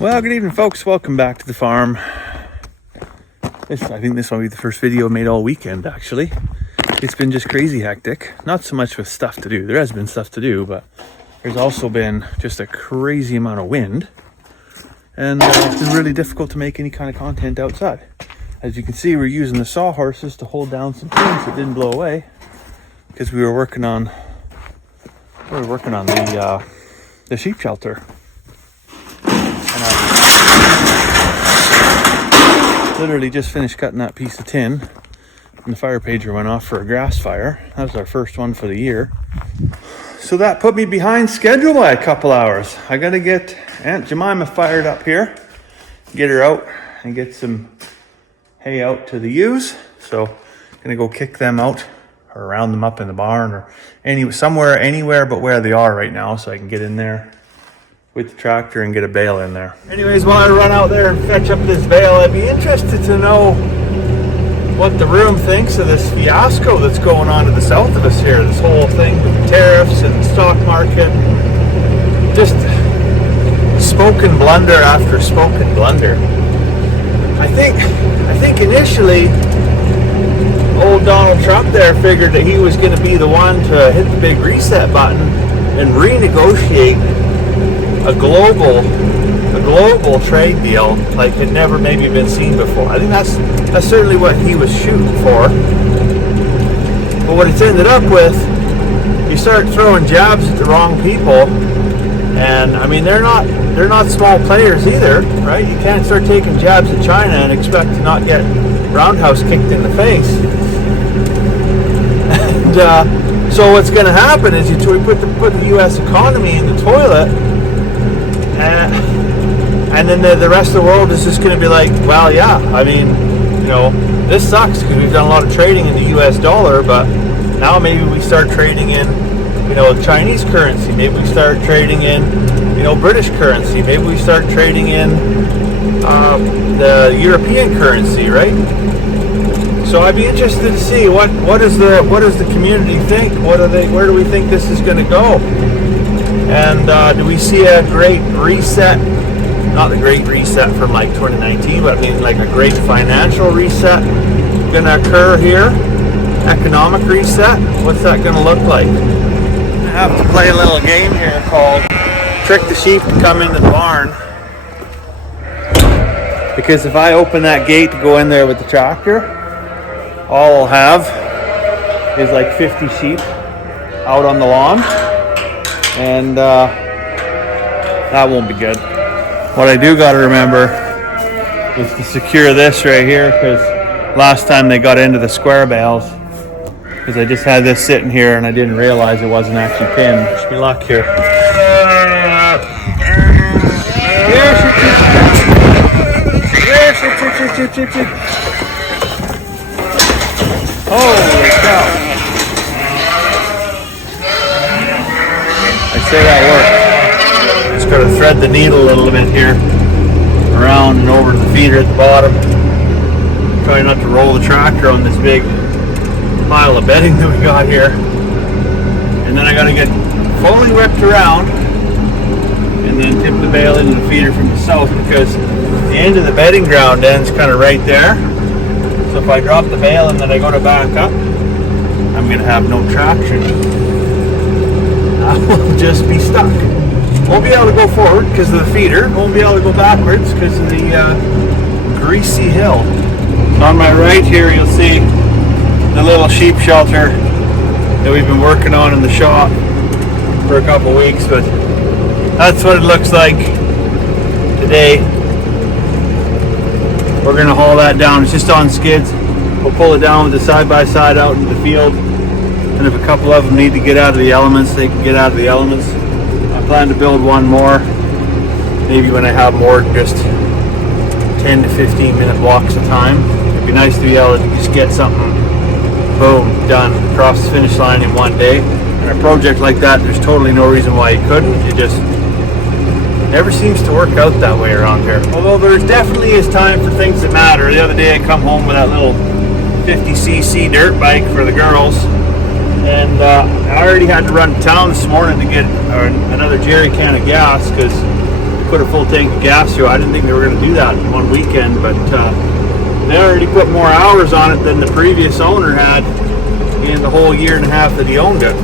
Well, good evening, folks. Welcome back to the farm. I think this will be the first video made all weekend, actually. It's been just crazy hectic. Not so much with stuff to do. There has been stuff to do, but there's also been just a crazy amount of wind. And it's been really difficult to make any kind of content outside. As you can see, we're using the sawhorses to hold down some things that didn't blow away. Because we were working on the sheep shelter. And I literally just finished cutting that piece of tin, and the fire pager went off for a grass fire. That was our first one for the year. So that put me behind schedule by a couple hours. I gotta get Aunt Jemima fired up here, get her out and get some hay out to the ewes. So gonna go kick them out or round them up in the barn or anywhere but where they are right now, so I can get in there with the tractor and get a bale in there. Anyways, while I run out there and fetch up this bale, I'd be interested to know what the room thinks of this fiasco that's going on to the south of us here. This whole thing with the tariffs and the stock market. Just spoken blunder after spoken blunder. I think initially old Donald Trump there figured that he was going to be the one to hit the big reset button and renegotiate a global trade deal like had never maybe been seen before. I think that's certainly what he was shooting for. But what it's ended up with, you start throwing jabs at the wrong people, and I mean they're not small players either, right? You can't start taking jabs at China and expect to not get roundhouse kicked in the face. And so what's going to happen is you put the U.S. economy in the toilet. And then the rest of the world is just going to be like, well, yeah, I mean, this sucks because we've done a lot of trading in the U.S. dollar, but now maybe we start trading in, Chinese currency. Maybe we start trading in, British currency. Maybe we start trading in the European currency, right? So I'd be interested to see what does the community think? Where do we think this is going to go? And do we see a great reset? Not the great reset from like 2019, but I mean like a great financial reset going to occur here? Economic reset? What's that going to look like? I have to play a little game here called Trick the Sheep to Come into the Barn. Because if I open that gate to go in there with the tractor, all I'll have is like 50 sheep out on the lawn. And that won't be good. What I do got to remember is to secure this right here, because last time they got into the square bales, because I just had this sitting here and I didn't realize it wasn't actually pinned. Wish me luck here. Holy cow. I'd say that worked. Just got to thread the needle a little bit here, around and over to the feeder at the bottom. Try not to roll the tractor on this big pile of bedding that we got here. And then I got to get fully whipped around and then tip the bale into the feeder from the south, because the end of the bedding ground ends kind of right there. So if I drop the bale and then I go to back up, I'm going to have no traction. I will just be stuck. Won't be able to go forward because of the feeder. Won't be able to go backwards because of the greasy hill. On my right here, you'll see the little sheep shelter that we've been working on in the shop for a couple weeks, but that's what it looks like today. We're going to haul that down. It's just on skids. We'll pull it down with the side-by-side out into the field. And if a couple of them need to get out of the elements, they can get out of the elements. I plan to build one more, maybe when I have more than just 10 to 15 minute blocks of time. It'd be nice to be able to just get something, boom, done, across the finish line in one day. And a project like that, there's totally no reason why you couldn't. It just never seems to work out that way around here. Although there definitely is time for things that matter. The other day I come home with that little 50cc dirt bike for the girls. And I already had to run to town this morning to get another jerry can of gas because put a full tank of gas through. I didn't think they were going to do that in one weekend, but they already put more hours on it than the previous owner had in the whole year and a half that he owned it.